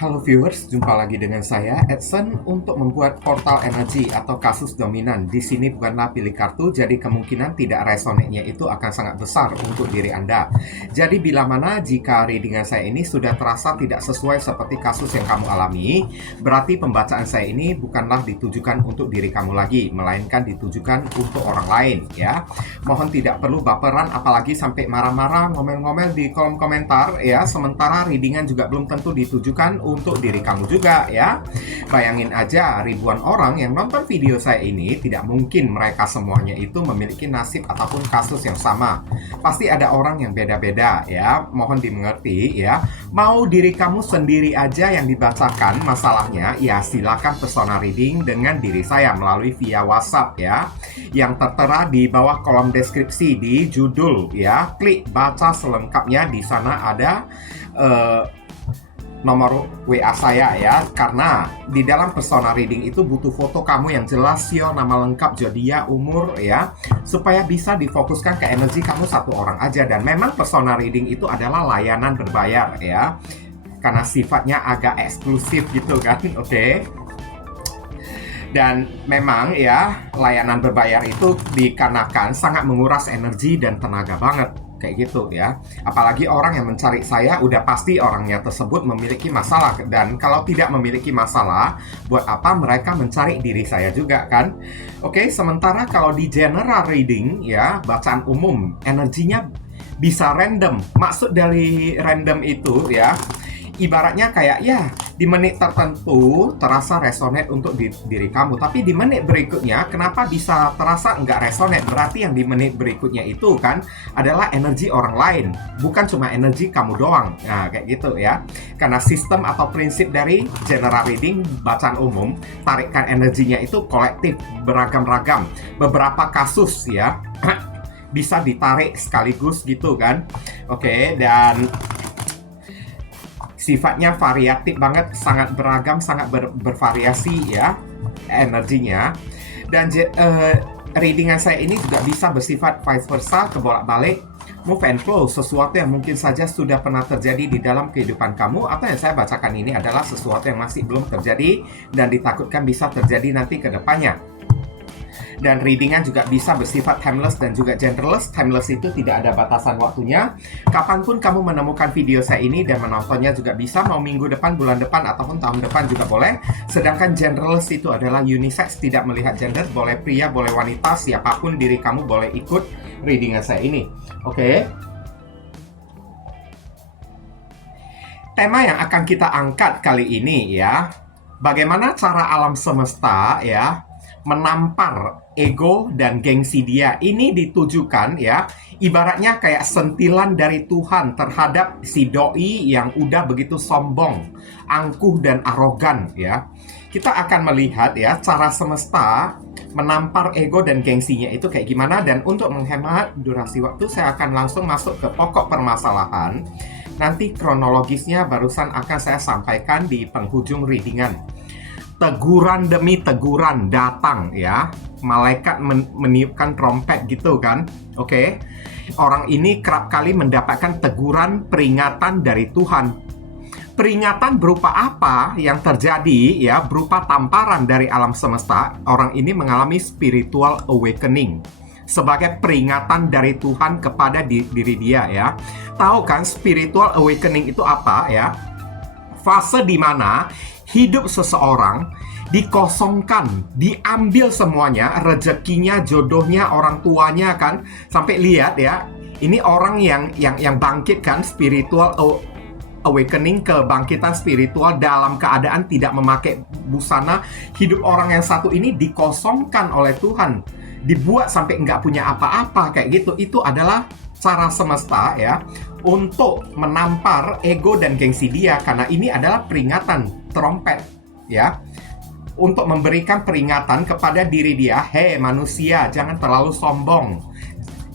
Halo viewers, jumpa lagi dengan saya Edson untuk membuat portal energi atau kasus dominan. Di sini bukanlah pilih kartu, jadi kemungkinan tidak resonate-nya itu akan sangat besar untuk diri Anda. Jadi bila mana jika readingan saya ini sudah terasa tidak sesuai seperti kasus yang kamu alami, berarti pembacaan saya ini bukanlah ditujukan untuk diri kamu lagi, melainkan ditujukan untuk orang lain ya. Mohon tidak perlu baperan apalagi sampai marah-marah, ngomel-ngomel di kolom komentar ya, sementara readingan juga belum tentu ditujukan untuk diri kamu juga ya. Bayangin aja ribuan orang yang nonton video saya ini, tidak mungkin mereka semuanya itu memiliki nasib ataupun kasus yang sama. Pasti ada orang yang beda-beda ya, mohon dimengerti ya. Mau diri kamu sendiri aja yang dibacakan masalahnya, ya silakan persona reading dengan diri saya melalui via WhatsApp ya, yang tertera di bawah kolom deskripsi di judul ya. Klik baca selengkapnya, di sana ada nomor WA saya ya, karena di dalam persona reading itu butuh foto kamu yang jelas, sio, nama lengkap, zodiak, umur ya, supaya bisa difokuskan ke energi kamu satu orang aja. Dan memang persona reading itu adalah layanan berbayar ya, karena sifatnya agak eksklusif gitu kan, oke? Dan memang ya, layanan berbayar itu dikarenakan sangat menguras energi dan tenaga banget kayak gitu ya. Apalagi orang yang mencari saya udah pasti orangnya tersebut memiliki masalah, dan kalau tidak memiliki masalah, buat apa mereka mencari diri saya juga kan? Oke, sementara kalau di general reading ya, bacaan umum, energinya bisa random. Maksud dari random itu ya, ibaratnya kayak ya, di menit tertentu terasa resonate untuk diri kamu, tapi di menit berikutnya kenapa bisa terasa nggak resonate? Berarti yang di menit berikutnya itu kan adalah energi orang lain, bukan cuma energi kamu doang. Nah kayak gitu ya, karena sistem atau prinsip dari general reading bacaan umum, tarikan energinya itu kolektif, beragam-ragam. Beberapa kasus ya bisa ditarik sekaligus gitu kan. Oke, dan sifatnya variatif banget, sangat beragam, sangat bervariasi ya energinya. Dan readingan saya ini juga bisa bersifat vice versa, kebolak-balik, move and flow, sesuatu yang mungkin saja sudah pernah terjadi di dalam kehidupan kamu, atau yang saya bacakan ini adalah sesuatu yang masih belum terjadi dan ditakutkan bisa terjadi nanti ke depannya. Dan readingan juga bisa bersifat timeless dan juga genderless. Timeless itu tidak ada batasan waktunya. Kapanpun kamu menemukan video saya ini dan menontonnya juga bisa, mau minggu depan, bulan depan, ataupun tahun depan juga boleh. Sedangkan genderless itu adalah unisex, tidak melihat gender, boleh pria, boleh wanita, siapapun diri kamu boleh ikut readingan saya ini. Oke. Tema yang akan kita angkat kali ini ya, bagaimana cara alam semesta ya menampar ego dan gengsi dia. Ini ditujukan ya, ibaratnya kayak sentilan dari Tuhan terhadap si doi yang udah begitu sombong, angkuh dan arogan ya. Kita akan melihat ya cara semesta menampar ego dan gengsinya itu kayak gimana. Dan untuk menghemat durasi waktu, saya akan langsung masuk ke pokok permasalahan. Nanti kronologisnya barusan akan saya sampaikan di penghujung readingan. Teguran demi teguran datang ya, malaikat meniupkan trompet gitu kan. Oke. Orang ini kerap kali mendapatkan teguran, peringatan dari Tuhan. Peringatan berupa apa yang terjadi ya, berupa tamparan dari alam semesta. Orang ini mengalami spiritual awakening sebagai peringatan dari Tuhan kepada diri dia ya. Tahu kan spiritual awakening itu apa ya? Fase di mana hidup seseorang dikosongkan, diambil semuanya, rezekinya, jodohnya, orang tuanya kan. Sampai lihat ya, ini orang yang bangkit kan, spiritual awakening, kebangkitan spiritual dalam keadaan tidak memakai busana. Hidup orang yang satu ini dikosongkan oleh Tuhan, dibuat sampai nggak punya apa-apa kayak gitu. Itu adalah cara semesta ya untuk menampar ego dan gengsi dia, karena ini adalah peringatan trompet ya, untuk memberikan peringatan kepada diri dia. Hei manusia, jangan terlalu sombong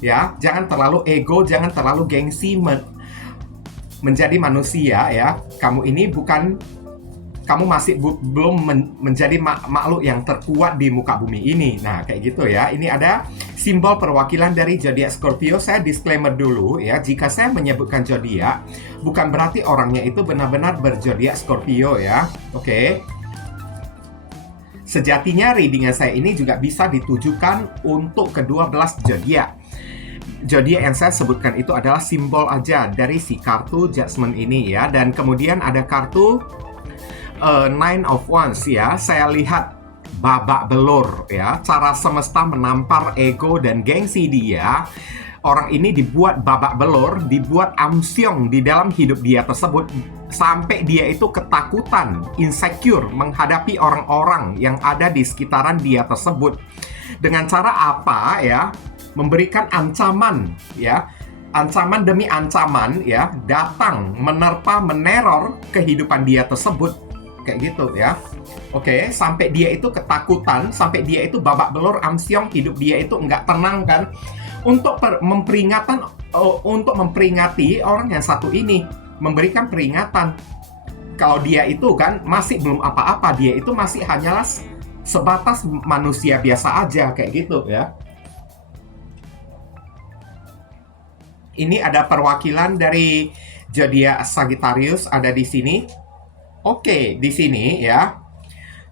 ya, jangan terlalu ego, jangan terlalu gengsi menjadi manusia ya. Kamu ini bukan kamu masih belum menjadi makhluk yang terkuat di muka bumi ini. Nah, kayak gitu ya. Ini ada simbol perwakilan dari zodiak Scorpio. Saya disclaimer dulu ya, jika saya menyebutkan zodiak, bukan berarti orangnya itu benar-benar berzodiak Scorpio ya. Oke. Sejatinya readingan saya ini juga bisa ditujukan untuk ke-12 zodiak. Zodiak yang saya sebutkan itu adalah simbol aja dari si kartu Judgment ini ya. Dan kemudian ada kartu Nine of Wands ya. Saya lihat babak belur ya. Cara semesta menampar ego dan gengsi dia. Orang ini dibuat babak belur, dibuat amsyong di dalam hidup dia tersebut, sampai dia itu ketakutan, insecure menghadapi orang-orang yang ada di sekitaran dia tersebut. Dengan cara apa ya? Memberikan ancaman ya. Ancaman demi ancaman ya, datang menerpa, meneror kehidupan dia tersebut. Kayak gitu ya. Oke, sampai dia itu ketakutan, sampai dia itu babak belur, amsyong, hidup dia itu nggak tenang kan. Untuk memperingati orang yang satu ini, memberikan peringatan. Kalau dia itu kan masih belum apa-apa, dia itu masih hanyalah sebatas manusia biasa aja, kayak gitu ya. Ini ada perwakilan dari zodiak Sagittarius ada di sini. Oke, di sini ya.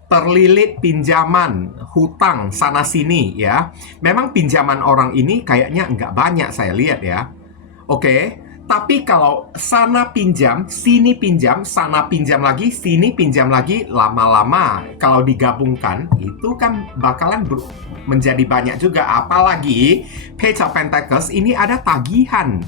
Terlilit pinjaman, hutang, sana-sini ya. Memang pinjaman orang ini kayaknya nggak banyak saya lihat ya. Oke, tapi kalau sana pinjam, sini pinjam, sana pinjam lagi, sini pinjam lagi, lama-lama kalau digabungkan, itu kan bakalan menjadi banyak juga. Apalagi Page of Pentacles ini ada tagihan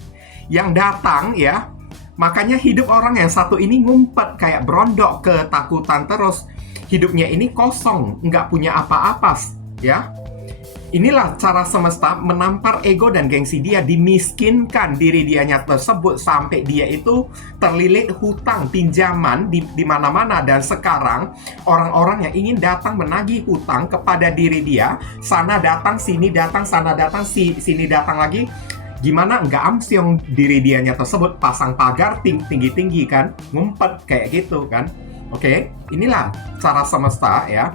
yang datang ya. Makanya hidup orang yang satu ini ngumpet kayak berondok, ketakutan terus. Hidupnya ini kosong, nggak punya apa-apa, ya. Inilah cara semesta menampar ego dan gengsi dia, dimiskinkan diri dianya tersebut sampai dia itu terlilit hutang, pinjaman di mana-mana. Dan sekarang orang-orang yang ingin datang menagih hutang kepada diri dia, sana datang, sini datang, sana datang, sini datang lagi. Gimana nggak amsyong diri dianya tersebut, pasang pagar tinggi-tinggi kan, ngumpet kayak gitu kan. Oke, inilah cara semesta ya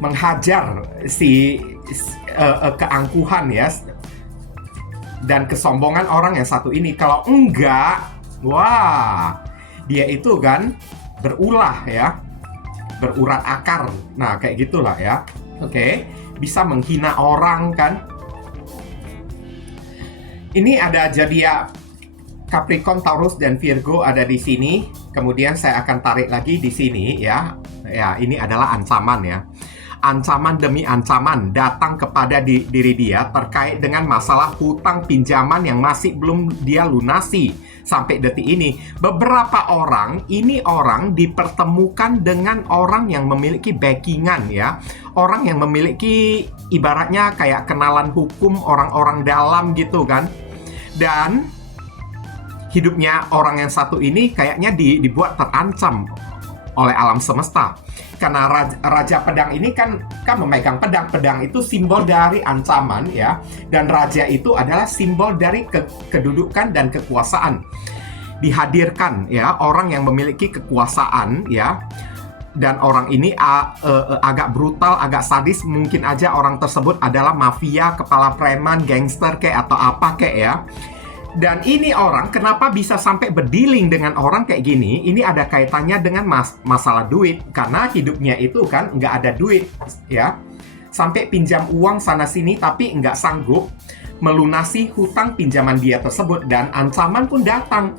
menghajar si keangkuhan ya dan kesombongan orang yang satu ini. Kalau enggak, wah, dia itu kan berulah ya, berurat akar. Nah, kayak gitulah ya. Oke, bisa menghina orang kan. Ini ada zodiak Capricorn, Taurus, dan Virgo ada di sini. Kemudian saya akan tarik lagi di sini ya. Ya, ini adalah ancaman ya. Ancaman demi ancaman datang kepada diri dia terkait dengan masalah hutang pinjaman yang masih belum dia lunasi sampai detik ini. Beberapa orang, ini orang dipertemukan dengan orang yang memiliki backingan ya. Orang yang memiliki ibaratnya kayak kenalan hukum, orang-orang dalam gitu kan. Dan hidupnya orang yang satu ini kayaknya dibuat terancam oleh alam semesta. Karena raja pedang ini kan memegang pedang. Pedang itu simbol dari ancaman ya. Dan raja itu adalah simbol dari kedudukan dan kekuasaan. Dihadirkan ya orang yang memiliki kekuasaan ya. Dan orang ini agak brutal, agak sadis. Mungkin aja orang tersebut adalah mafia, kepala preman, gangster kayak atau apa kayak ya. Dan ini orang kenapa bisa sampai berdealing dengan orang kayak gini? Ini ada kaitannya dengan masalah duit. Karena hidupnya itu kan nggak ada duit ya. Sampai pinjam uang sana-sini tapi nggak sanggup melunasi hutang pinjaman dia tersebut. Dan ancaman pun datang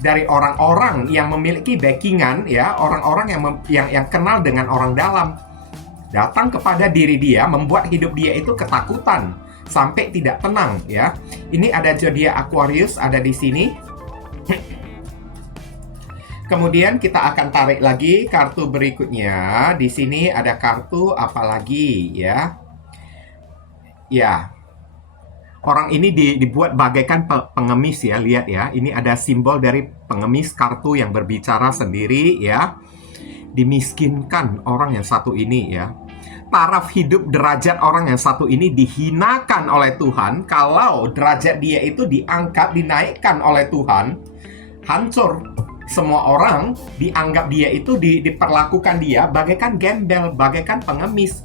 dari orang-orang yang memiliki backingan ya, orang-orang yang kenal dengan orang dalam, datang kepada diri dia, membuat hidup dia itu ketakutan sampai tidak tenang ya. Ini ada zodiak Aquarius ada di sini. Kemudian kita akan tarik lagi kartu berikutnya. Di sini ada kartu apa lagi ya? Ya. Orang ini dibuat bagaikan pengemis ya, lihat ya. Ini ada simbol dari pengemis, kartu yang berbicara sendiri ya. Dimiskinkan orang yang satu ini ya. Taraf hidup derajat orang yang satu ini dihinakan oleh Tuhan. Kalau derajat dia itu diangkat, dinaikkan oleh Tuhan, hancur Semua orang dianggap dia itu diperlakukan dia bagaikan gembel, bagaikan pengemis.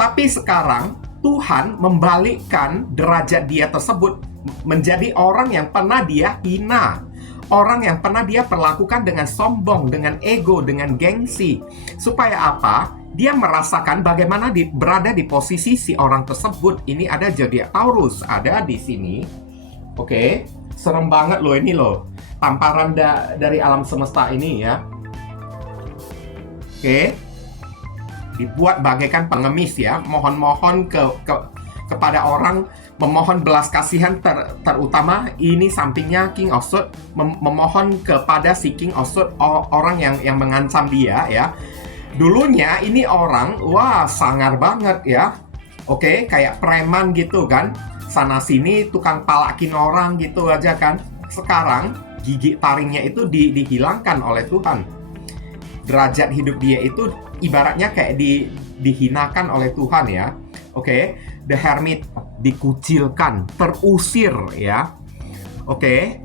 Tapi sekarang Tuhan membalikkan derajat dia tersebut menjadi orang yang pernah dia hina. Orang yang pernah dia perlakukan dengan sombong, dengan ego, dengan gengsi. Supaya apa? Dia merasakan bagaimana berada di posisi si orang tersebut. Ini ada zodiak Taurus, ada di sini. Oke, serem banget loh ini loh. Tamparan dari alam semesta ini ya. Oke. Dibuat bagaikan pengemis ya. Mohon-mohon kepada orang, memohon belas kasihan terutama ini sampingnya King of Swords, memohon kepada si King of Swords, orang yang mengancam dia ya. Dulunya ini orang, wah sangar banget ya. Oke, kayak preman gitu kan. Sana sini tukang palakin orang gitu aja kan. Sekarang gigi taringnya itu dihilangkan oleh Tuhan. Derajat hidup dia itu ibaratnya kayak dihinakan oleh Tuhan ya. Oke, The Hermit dikucilkan, terusir ya. Oke.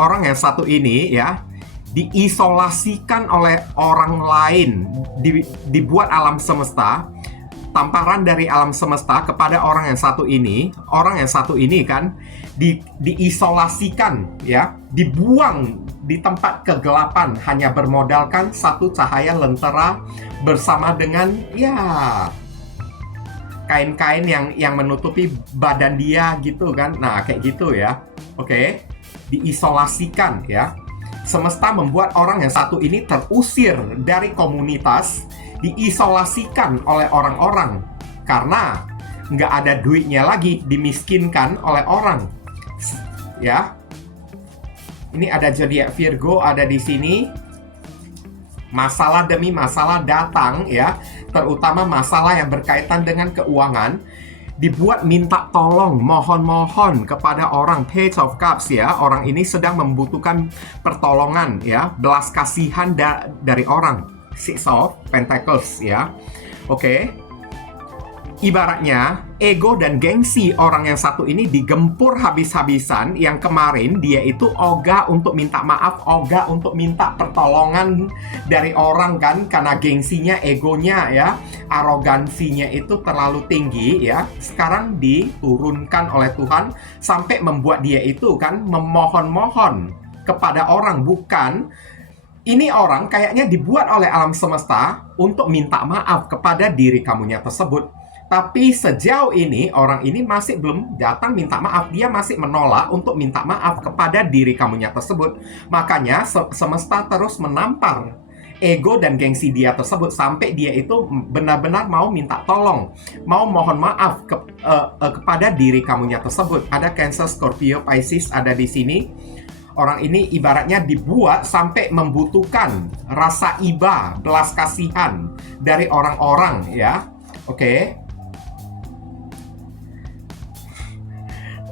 Orang yang satu ini ya diisolasikan oleh orang lain, dibuat alam semesta. Tamparan dari alam semesta kepada orang yang satu ini kan diisolasikan ya, dibuang di tempat kegelapan hanya bermodalkan satu cahaya lentera bersama dengan ya kain-kain yang menutupi badan dia gitu kan. Nah, kayak gitu ya. Oke. Diisolasikan ya. Semesta membuat orang yang satu ini terusir dari komunitas, diisolasikan oleh orang-orang karena nggak ada duitnya lagi, dimiskinkan oleh orang ya. Ini ada zodiak Virgo ada di sini. Masalah demi masalah datang ya, terutama masalah yang berkaitan dengan keuangan. Dibuat minta tolong, mohon-mohon kepada orang. Page of Cups ya, orang ini sedang membutuhkan pertolongan ya, belas kasihan dari orang. Six of Pentacles ya. Oke. Ibaratnya ego dan gengsi orang yang satu ini digempur habis-habisan. Yang kemarin dia itu ogah untuk minta maaf, ogah untuk minta pertolongan dari orang kan, karena gengsinya, egonya ya, arogansinya itu terlalu tinggi ya. Sekarang diturunkan oleh Tuhan sampai membuat dia itu kan memohon-mohon kepada orang. Bukan, ini orang kayaknya dibuat oleh alam semesta untuk minta maaf kepada diri kamunya tersebut. Tapi sejauh ini orang ini masih belum datang minta maaf. Dia masih menolak untuk minta maaf kepada diri kamunya tersebut. Makanya semesta terus menampar ego dan gengsi dia tersebut sampai dia itu benar-benar mau minta tolong, mau mohon maaf kepada diri kamunya tersebut. Ada Cancer, Scorpio, Pisces ada di sini. Orang ini ibaratnya dibuat sampai membutuhkan rasa iba, belas kasihan dari orang-orang ya. Oke.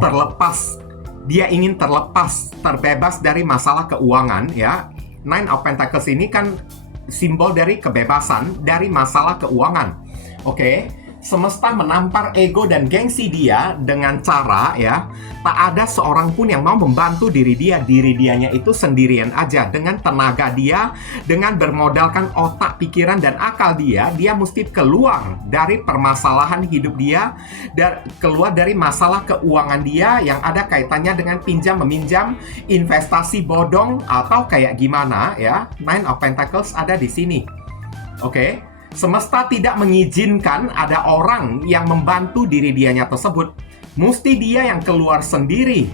Terlepas, dia ingin terlepas, terbebas dari masalah keuangan ya. Nine of Pentacles ini kan simbol dari kebebasan dari masalah keuangan. Oke. Semesta menampar ego dan gengsi dia dengan cara ya, tak ada seorang pun yang mau membantu diri dianya itu sendirian aja. Dengan tenaga dia, dengan bermodalkan otak, pikiran, dan akal dia mesti keluar dari permasalahan hidup dia, dan keluar dari masalah keuangan dia yang ada kaitannya dengan pinjam-meminjam, investasi bodong, atau kayak gimana ya. Nine of Pentacles ada di sini. Oke. Semesta tidak mengizinkan ada orang yang membantu diri dianya tersebut. Mesti dia yang keluar sendiri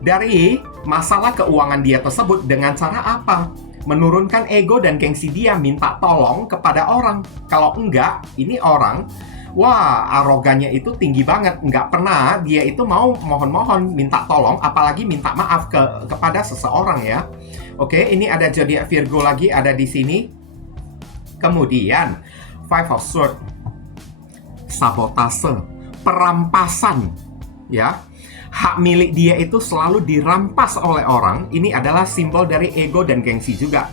dari masalah keuangan dia tersebut. Dengan cara apa? Menurunkan ego dan gengsi dia, minta tolong kepada orang. Kalau enggak, ini orang, wah arogannya itu tinggi banget. Enggak pernah dia itu mau mohon-mohon minta tolong, apalagi minta maaf kepada seseorang ya. Oke, ini ada zodiak Virgo lagi ada di sini. Kemudian Five of Swords, sabotase, perampasan ya. Hak milik dia itu selalu dirampas oleh orang. Ini adalah simbol dari ego dan gengsi juga.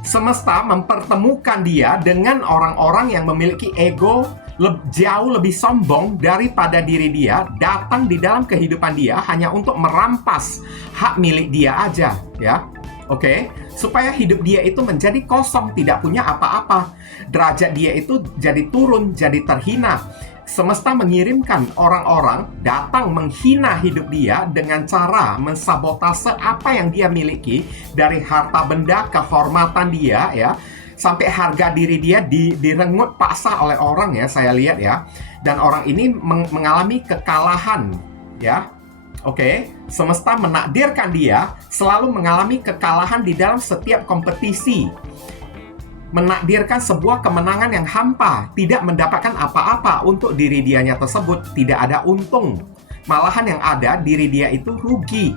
Semesta mempertemukan dia dengan orang-orang yang memiliki ego jauh lebih sombong daripada diri dia, datang di dalam kehidupan dia hanya untuk merampas hak milik dia aja ya. Oke, supaya hidup dia itu menjadi kosong, tidak punya apa-apa. Derajat dia itu jadi turun, jadi terhina. Semesta mengirimkan orang-orang datang menghina hidup dia dengan cara mensabotase apa yang dia miliki, dari harta benda, kehormatan dia ya, sampai harga diri dia direnggut paksa oleh orang ya, saya lihat ya. Dan orang ini mengalami kekalahan ya. Oke, semesta menakdirkan dia selalu mengalami kekalahan di dalam setiap kompetisi. Menakdirkan sebuah kemenangan yang hampa, tidak mendapatkan apa-apa untuk diri dianya tersebut, tidak ada untung. Malahan yang ada, diri dia itu rugi.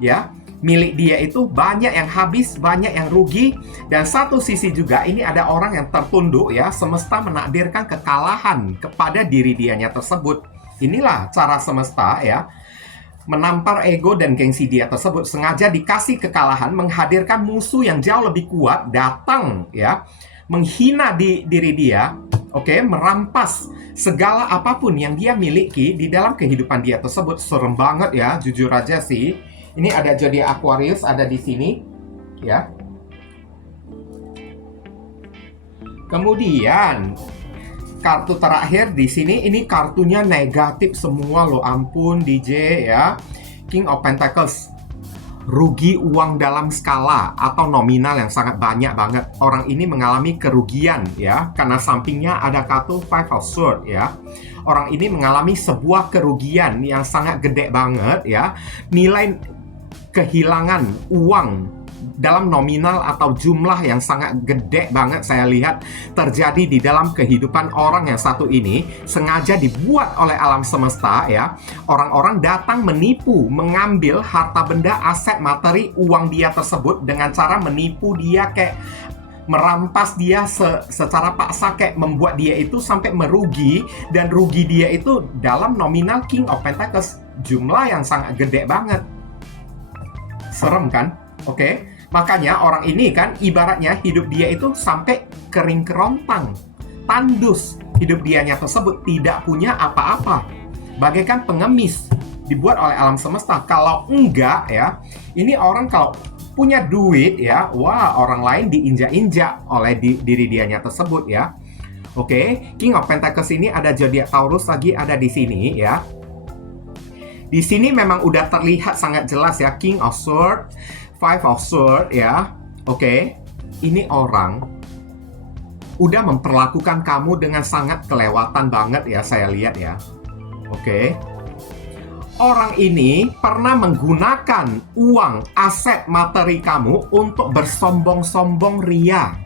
Ya, milik dia itu banyak yang habis, banyak yang rugi. Dan satu sisi juga ini ada orang yang tertunduk ya, semesta menakdirkan kekalahan kepada diri dianya tersebut. Inilah cara semesta ya, menampar ego dan gengsi dia tersebut, sengaja dikasih kekalahan, menghadirkan musuh yang jauh lebih kuat datang ya, menghina diri dia, oke, merampas segala apapun yang dia miliki di dalam kehidupan dia tersebut. Serem banget ya, jujur aja sih. Ini ada zodiak Aquarius ada di sini ya. Kemudian kartu terakhir di sini, ini kartunya negatif semua loh, ampun DJ ya. King of Pentacles. Rugi uang dalam skala atau nominal yang sangat banyak banget. Orang ini mengalami kerugian ya, karena sampingnya ada kartu Five of Swords ya. Orang ini mengalami sebuah kerugian yang sangat gede banget ya. Nilai kehilangan uang dalam nominal atau jumlah yang sangat gede banget saya lihat terjadi di dalam kehidupan orang yang satu ini. Sengaja dibuat oleh alam semesta ya. Orang-orang datang menipu, mengambil harta benda, aset, materi, uang dia tersebut dengan cara menipu dia, kayak merampas dia secara paksa, kayak membuat dia itu sampai merugi. Dan rugi dia itu dalam nominal King of Pentacles, jumlah yang sangat gede banget. Serem kan? Oke, makanya orang ini kan ibaratnya hidup dia itu sampai kering kerontang, tandus. Hidup dianya tersebut tidak punya apa-apa, bagaikan pengemis dibuat oleh alam semesta. Kalau enggak ya, ini orang kalau punya duit ya, wah, orang lain diinjak-injak oleh diri dianya tersebut ya. Oke, King of Pentacles ini ada zodiak Taurus lagi ada di sini ya. Di sini memang udah terlihat sangat jelas ya, King of Swords, Five of Swords ya. Oke, ini orang udah memperlakukan kamu dengan sangat kelewatan banget ya, saya lihat ya. Oke. Orang ini pernah menggunakan uang, aset, materi kamu untuk bersombong-sombong ria,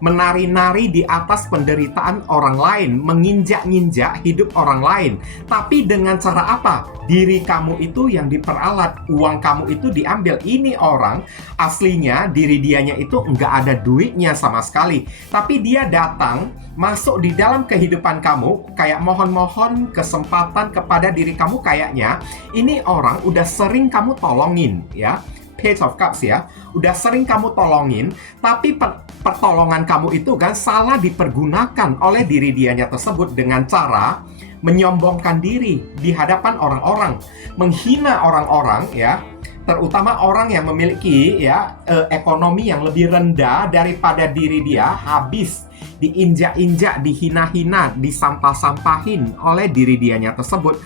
menari-nari di atas penderitaan orang lain, menginjak-injak hidup orang lain. Tapi dengan cara apa? Diri kamu itu yang diperalat, uang kamu itu diambil. Ini orang aslinya diri dianya itu nggak ada duitnya sama sekali, tapi dia datang masuk di dalam kehidupan kamu, kayak mohon-mohon kesempatan kepada diri kamu. Kayaknya ini orang udah sering kamu tolongin ya, Page of Cups ya, udah sering kamu tolongin, tapi pertolongan kamu itu kan salah dipergunakan oleh diri dianya tersebut dengan cara menyombongkan diri di hadapan orang-orang, menghina orang-orang ya, terutama orang yang memiliki ya ekonomi yang lebih rendah daripada diri dia, habis diinjak-injak, dihina-hina, disampah-sampahin oleh diri dianya tersebut.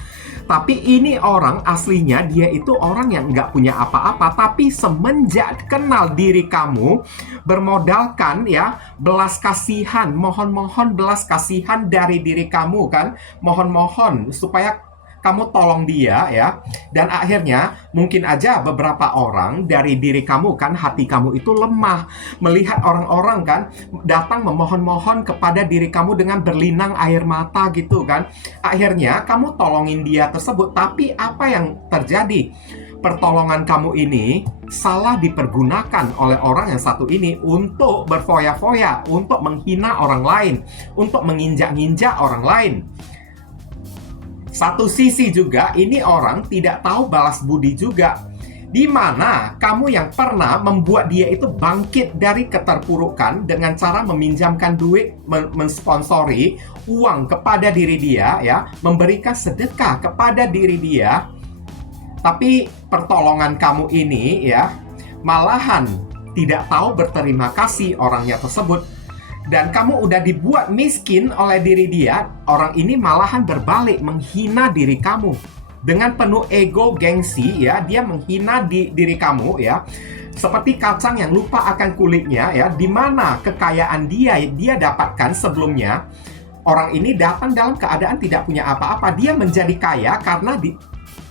Tapi ini orang aslinya dia itu orang yang nggak punya apa-apa, tapi semenjak kenal diri kamu, bermodalkan ya belas kasihan, mohon-mohon belas kasihan dari diri kamu kan, mohon-mohon supaya kamu tolong dia ya. Dan akhirnya mungkin aja beberapa orang dari diri kamu kan, hati kamu itu lemah melihat orang-orang kan datang memohon-mohon kepada diri kamu dengan berlinang air mata gitu kan. Akhirnya kamu tolongin dia tersebut, tapi apa yang terjadi? Pertolongan kamu ini salah dipergunakan oleh orang yang satu ini untuk berfoya-foya, untuk menghina orang lain, untuk menginjak-injak orang lain. Satu sisi juga ini orang tidak tahu balas budi juga, di mana kamu yang pernah membuat dia itu bangkit dari keterpurukan dengan cara meminjamkan duit, mensponsori uang kepada diri dia ya, memberikan sedekah kepada diri dia. Tapi pertolongan kamu ini ya malahan tidak tahu berterima kasih orangnya tersebut, dan kamu udah dibuat miskin oleh diri dia, orang ini malahan berbalik menghina diri kamu. Dengan penuh ego, gengsi, ya, dia menghina diri kamu, ya. Seperti kacang yang lupa akan kulitnya, ya, di mana kekayaan dia dapatkan sebelumnya. Orang ini datang dalam keadaan tidak punya apa-apa. Dia menjadi kaya karena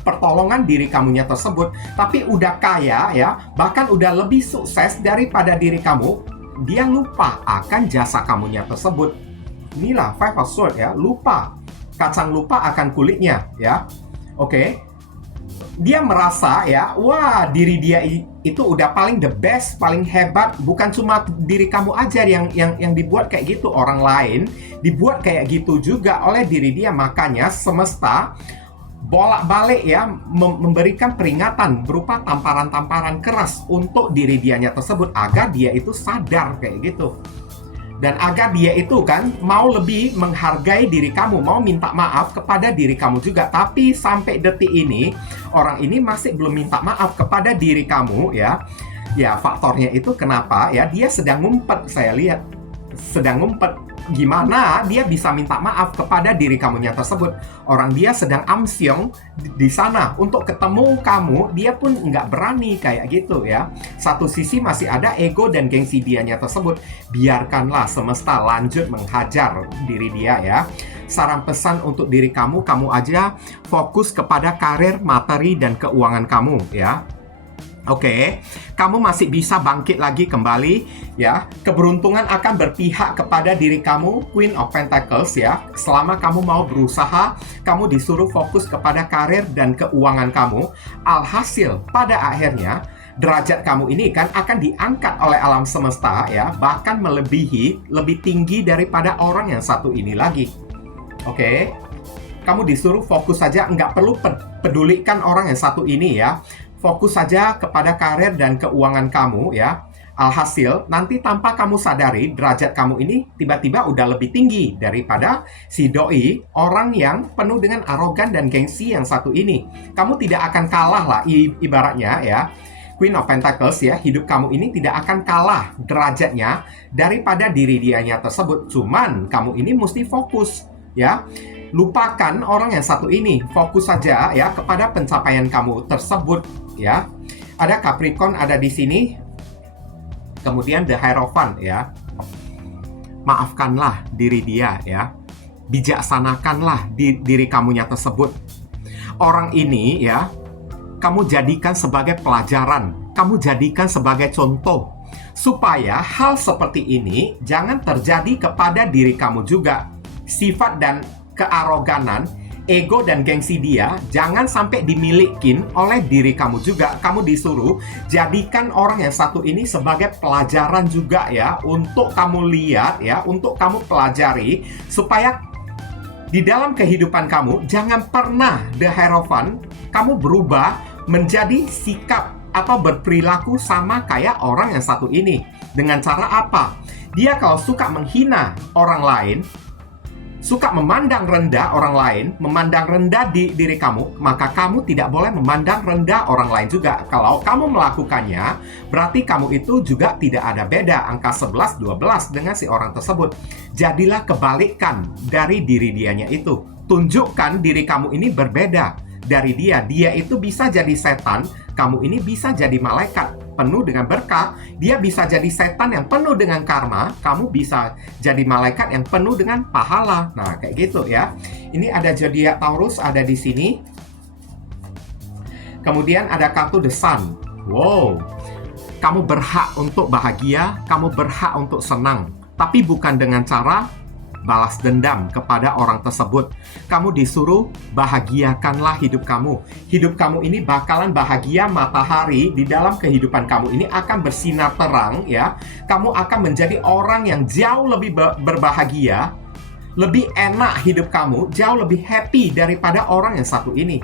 pertolongan diri kamunya tersebut. Tapi udah kaya, ya, bahkan udah lebih sukses daripada diri kamu. Dia lupa akan jasa kamunya tersebut. Inilah Five of Swords, ya, lupa. Kacang lupa akan kulitnya, ya. Oke. Dia merasa, ya, wah, diri dia itu udah paling the best, paling hebat. Bukan cuma diri kamu aja yang dibuat kayak gitu, orang lain dibuat kayak gitu juga oleh diri dia. Makanya semesta bolak-balik, ya, memberikan peringatan berupa tamparan-tamparan keras untuk diri dianya tersebut agar dia itu sadar kayak gitu. Dan agar dia itu kan mau lebih menghargai diri kamu, mau minta maaf kepada diri kamu juga. Tapi sampai detik ini, orang ini masih belum minta maaf kepada diri kamu, ya. Ya, faktornya itu kenapa? Ya, dia sedang ngumpet, saya lihat. Sedang ngumpet. Gimana dia bisa minta maaf kepada diri kamunya tersebut? Orang dia sedang amsyong di sana untuk ketemu kamu, dia pun nggak berani kayak gitu, ya. Satu sisi masih ada ego dan gengsi dianya tersebut. Biarkanlah semesta lanjut menghajar diri dia, ya. Saran pesan untuk diri kamu aja fokus kepada karir, materi, dan keuangan kamu, ya. Oke, kamu masih bisa bangkit lagi kembali, ya. Keberuntungan akan berpihak kepada diri kamu, Queen of Pentacles, ya. Selama kamu mau berusaha, kamu disuruh fokus kepada karir dan keuangan kamu. Alhasil, pada akhirnya, derajat kamu ini kan akan diangkat oleh alam semesta, ya. Bahkan lebih tinggi daripada orang yang satu ini lagi. Oke, kamu disuruh fokus saja, nggak perlu pedulikan orang yang satu ini, ya. Fokus saja kepada karir dan keuangan kamu, ya. Alhasil, nanti tanpa kamu sadari, derajat kamu ini tiba-tiba udah lebih tinggi daripada si doi, orang yang penuh dengan arogan dan gengsi yang satu ini. Kamu tidak akan kalah lah, ibaratnya, ya. Queen of Pentacles, ya, hidup kamu ini tidak akan kalah derajatnya daripada diri dianya tersebut. Cuman, kamu ini mesti fokus, ya. Lupakan orang yang satu ini, fokus saja, ya, kepada pencapaian kamu tersebut, ya. Ada Capricorn ada di sini. Kemudian The Hierophant, ya. Maafkanlah diri dia, ya. Bijaksanakanlah diri kamunya tersebut. Orang ini, ya, kamu jadikan sebagai pelajaran, kamu jadikan sebagai contoh supaya hal seperti ini jangan terjadi kepada diri kamu juga. Sifat dan kearoganan, ego dan gengsi dia jangan sampai dimilikin oleh diri kamu juga. Kamu disuruh jadikan orang yang satu ini sebagai pelajaran juga, ya, untuk kamu lihat, ya, untuk kamu pelajari supaya di dalam kehidupan kamu jangan pernah The Hierophant kamu berubah menjadi sikap atau berperilaku sama kayak orang yang satu ini. Dengan cara apa? Dia kalau suka menghina orang lain, suka memandang rendah orang lain, memandang rendah diri kamu, maka kamu tidak boleh memandang rendah orang lain juga. Kalau kamu melakukannya, berarti kamu itu juga tidak ada beda angka 11, 12 dengan si orang tersebut. Jadilah kebalikan dari diri dianya itu. Tunjukkan diri kamu ini berbeda dari dia. Dia itu bisa jadi setan, kamu ini bisa jadi malaikat penuh dengan berkah. Dia bisa jadi setan yang penuh dengan karma, kamu bisa jadi malaikat yang penuh dengan pahala. Nah, kayak gitu, ya. Ini ada zodiak Taurus ada di sini. Kemudian ada kartu The Sun. Wow. Kamu berhak untuk bahagia, kamu berhak untuk senang, tapi bukan dengan cara balas dendam kepada orang tersebut. Kamu disuruh bahagiakanlah hidup kamu. Hidup kamu ini bakalan bahagia, matahari di dalam kehidupan kamu ini akan bersinar terang, ya. Kamu akan menjadi orang yang jauh lebih berbahagia, lebih enak hidup kamu, jauh lebih happy daripada orang yang satu ini.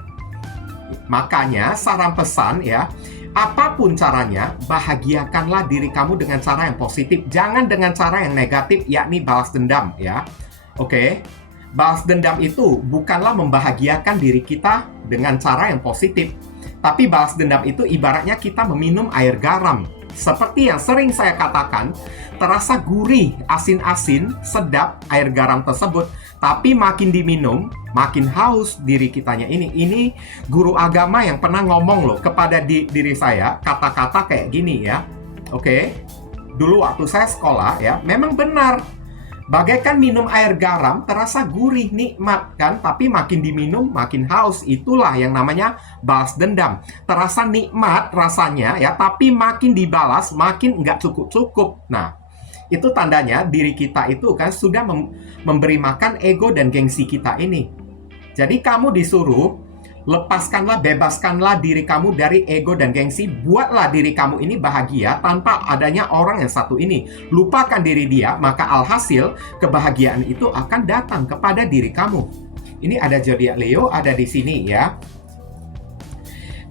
Makanya saran pesan, ya, apapun caranya, bahagiakanlah diri kamu dengan cara yang positif. Jangan dengan cara yang negatif, yakni balas dendam, ya. Oke? Balas dendam itu bukanlah membahagiakan diri kita dengan cara yang positif. Tapi balas dendam itu ibaratnya kita meminum air garam. Seperti yang sering saya katakan, terasa gurih, asin-asin, sedap air garam tersebut. Tapi makin diminum, makin haus diri kitanya ini. Ini guru agama yang pernah ngomong loh kepada diri saya, kata-kata kayak gini ya. Oke, dulu waktu saya sekolah ya, memang benar. Bagaikan minum air garam, terasa gurih, nikmat kan? Tapi makin diminum, makin haus. Itulah yang namanya balas dendam. Terasa nikmat rasanya ya, tapi makin dibalas, makin nggak cukup-cukup. Nah, itu tandanya diri kita itu kan sudah memberi makan ego dan gengsi kita ini. Jadi kamu disuruh lepaskanlah, bebaskanlah diri kamu dari ego dan gengsi. Buatlah diri kamu ini bahagia tanpa adanya orang yang satu ini. Lupakan diri dia, maka alhasil kebahagiaan itu akan datang kepada diri kamu. Ini ada zodiak Leo, ada di sini ya.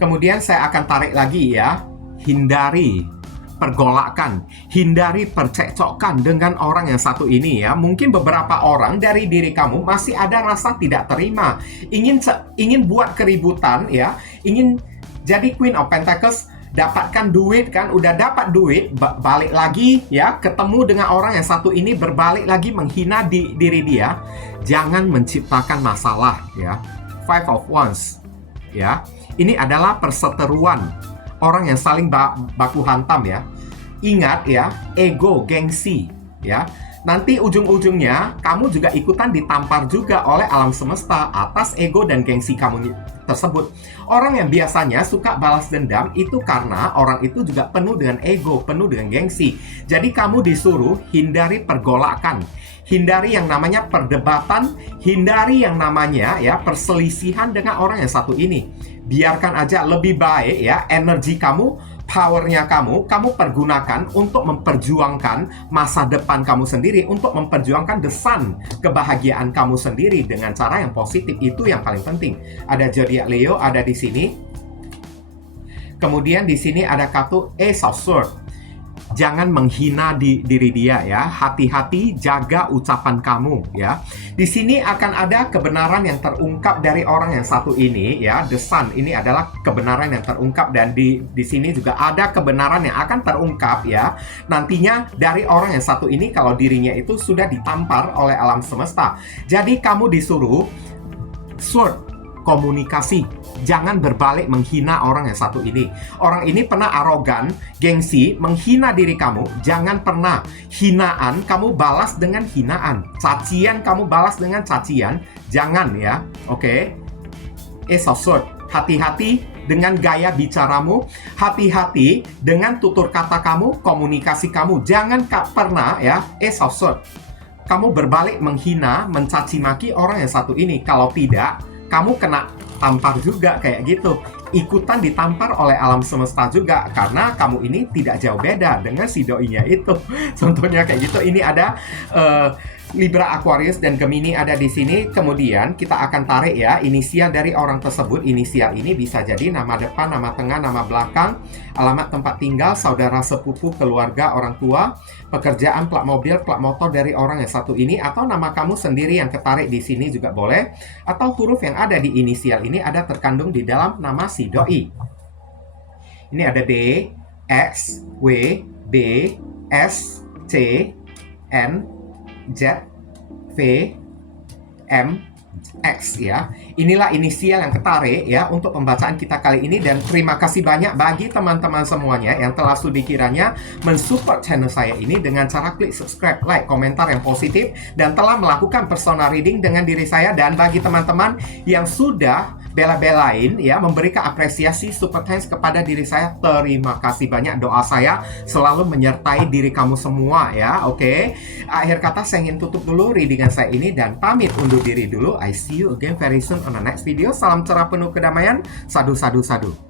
Kemudian saya akan tarik lagi ya. Hindari pergolakan, hindari percekcokan dengan orang yang satu ini ya. Mungkin beberapa orang dari diri kamu masih ada rasa tidak terima, ingin buat keributan ya, ingin jadi Queen of Pentacles, dapatkan duit kan, udah dapat duit, balik lagi ya, ketemu dengan orang yang satu ini, berbalik lagi menghina diri dia. Jangan menciptakan masalah ya. Five of Wands ya. Ini adalah perseteruan orang yang saling baku hantam ya. Ingat ya, ego, gengsi ya. Nanti ujung-ujungnya kamu juga ikutan ditampar juga oleh alam semesta atas ego dan gengsi kamu tersebut. Orang yang biasanya suka balas dendam itu karena orang itu juga penuh dengan ego, penuh dengan gengsi. Jadi kamu disuruh hindari pergolakan, hindari yang namanya perdebatan, hindari yang namanya ya perselisihan dengan orang yang satu ini. Biarkan aja, lebih baik ya energi kamu, powernya kamu pergunakan untuk memperjuangkan masa depan kamu sendiri, untuk memperjuangkan the sun, kebahagiaan kamu sendiri dengan cara yang positif. Itu yang paling penting. Ada zodiak Leo ada di sini. Kemudian di sini ada kartu Ace of Swords. Jangan menghina diri dia ya. Hati-hati, jaga ucapan kamu ya. Di sini akan ada kebenaran yang terungkap dari orang yang satu ini ya. The Sun ini adalah kebenaran yang terungkap, dan di sini juga ada kebenaran yang akan terungkap ya. Nantinya dari orang yang satu ini kalau dirinya itu sudah ditampar oleh alam semesta. Jadi kamu disuruh sword, komunikasi. Jangan berbalik menghina orang yang satu ini. Orang ini pernah arogan, gengsi, menghina diri kamu. Jangan pernah. Hinaan kamu balas dengan hinaan. Cacian kamu balas dengan cacian. Jangan ya. Oke. Ace of Swords. Hati-hati dengan gaya bicaramu. Hati-hati dengan tutur kata kamu, komunikasi kamu. Jangan pernah ya. Ace of Swords. Kamu berbalik menghina, mencaci maki orang yang satu ini. Kalau tidak, kamu kena tampar juga kayak gitu. Ikutan ditampar oleh alam semesta juga, karena kamu ini tidak jauh beda dengan si doinya itu. Contohnya kayak gitu. Ini ada Libra, Aquarius, dan Gemini ada di sini. Kemudian kita akan tarik ya inisial dari orang tersebut. Inisial ini bisa jadi nama depan, nama tengah, nama belakang, alamat tempat tinggal, saudara sepupu, keluarga, orang tua, pekerjaan, plat mobil, plat motor dari orang yang satu ini, atau nama kamu sendiri yang ketarik di sini juga boleh, atau huruf yang ada di inisial ini ada terkandung di dalam nama si doi. Ini ada D, X, W, B, S, C, N, Z, V, M, X ya. Inilah inisial yang ketarik ya untuk pembacaan kita kali ini. Dan terima kasih banyak bagi teman-teman semuanya yang telah studi kiranya mensupport channel saya ini dengan cara klik subscribe, like, komentar yang positif, dan telah melakukan personal reading dengan diri saya. Dan bagi teman-teman yang sudah bela-belain ya, memberikan apresiasi super thanks kepada diri saya, terima kasih banyak. Doa saya selalu menyertai diri kamu semua ya. Oke. Akhir kata saya ingin tutup dulu readingan saya ini dan pamit undur diri dulu. I see you again very soon on the next video. Salam cerah penuh kedamaian. Sadu, sadu, sadu.